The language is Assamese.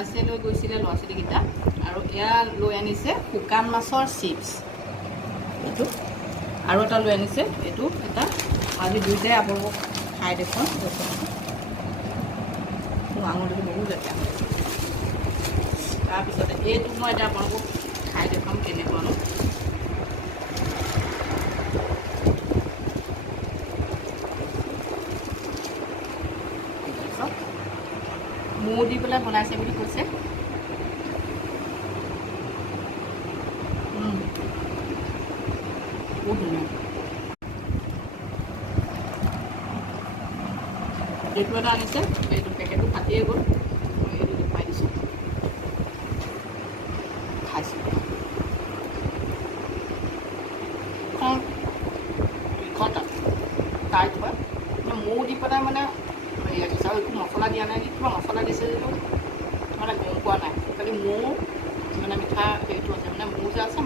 বনাইছে লৈ গৈছিলে ল'ৰা ছোৱালীকেইটা আৰু এয়া লৈ আনিছে শুকান মাছৰ চিপছ এইটো আৰু এটা লৈ আনিছে এইটো এটা আজি দুইটাই আপোনালোকক খাই দেখুৱাম মোৰ আঙুলিটো বহুত লেতেৰা তাৰপিছতে এইটো মই এতিয়া আপোনালোকক খাই দেখুৱাম কেনেকুৱানো মৌ দি পেলাই বনাইছে বুলি কৈছে বহুত ধুনীয়া এইটো এটা আনিছে এইটো পেকেটটো ফাটিয়ে গ'ল মই এইটো দেখুৱাই দিছোঁ খাইছোঁ টাইট হয় মৌ দি পেলাই মানে হেৰি আছে আৰু একো মছলা দিয়া নাই কিবা মছলা দিছে যদিও মানে গম পোৱা নাই খালি মৌ মানে মিঠা হেৰিটো আছে মানে মৌ যে আছে